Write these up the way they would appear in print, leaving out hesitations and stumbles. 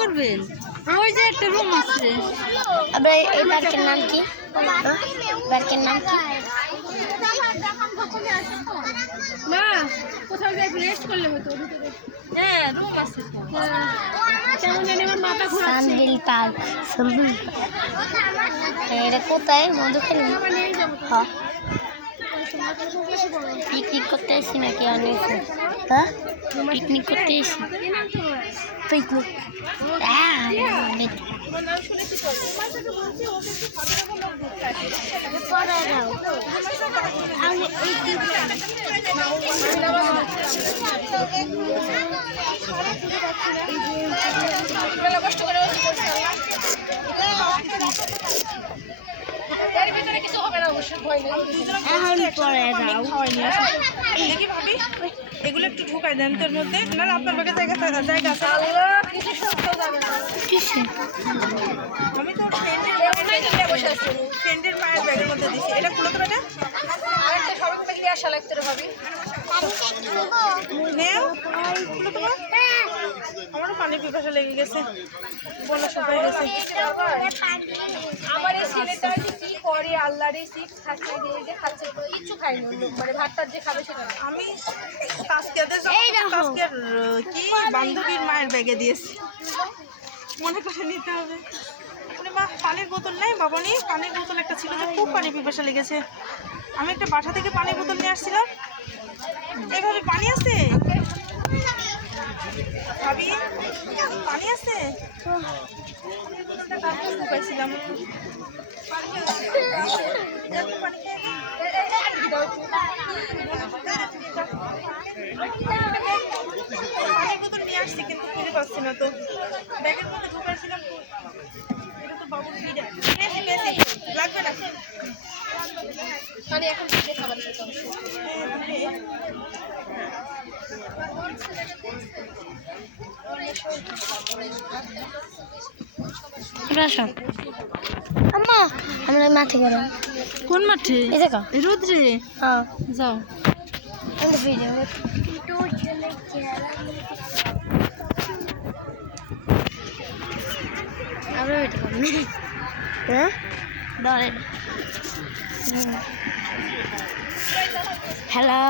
করবেন? ওই যে একটা রুম আছে। আবার এই পার্কের নাম কি? পার্কের নাম কি? মা কোথাও গিয়ে রেস্ট করলে হতো ভিতরে। হ্যাঁ রুম আছে। কেমন জানি আমার মাথা ঘোরাচ্ছে। সানবিল পার্ক। সানবিল। এটা কোথায়? মধুখালী। হ্যাঁ। পিকনিক করতে এসেছি নাকি অনেক? হ্যাঁ পিকনিক করতে এসেছি। পিকনিক দেখি ভাবি এগুলো একটু ঢুকাই দেন তোর মধ্যে। না আপনার ব্যাগে জায়গা আছে। আমি তো ফ্রেন্ডের মায়ের ব্যাগের মধ্যে দিচ্ছি। এটা খুলে তো বেটা আরেকটা সবার ব্যাগে আসা লাগতে রে ভাবি। আমারও পানির পিপাসা লেগে গেছে। বলা সবাই গেছে। আমার এই ছেলেটা কি করে আল্লাহরে চিপস খাচ্ছে যে খাচ্ছে কিছু খাইনি মানে ভাতটা যে খাবে সেটা আমি তাসকিয়াদের কি বান্ধবীর মায়ের ব্যাগে দিয়েছি। মনে করে নিতে হবে। মা পানির বোতল নেই বাবা নেই। পানির বোতল একটা ছিল যে খুব পানি পিপাসা লেগেছে। আমি একটা বাসা থেকে পানির বোতল নিয়ে আসছিলাম। এইভাবে পানি আছে ভাবি? পানি আছে পাইছিলাম। পানির বোতল নিয়ে আসছি কিন্তু খুঁজে পাচ্ছি না তো। ব্যাগের মধ্যে ঢুকাইছিলাম। এটা তো বাবুর ফিডা। লাগবে না মানে এখন খাবার খেতে হবে। আম্মা আমরা মাঠে গেলাম। কোন মাঠে? এই দেখো রোদ্রে। হ্যাঁ যাও ভিডিও আমরা ভিডিও করবি। হ্যাঁ ধরেন হ্যালো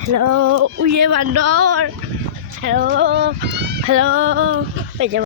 হ্যালো উয়ে বান্দর হ্যালো হ্যালো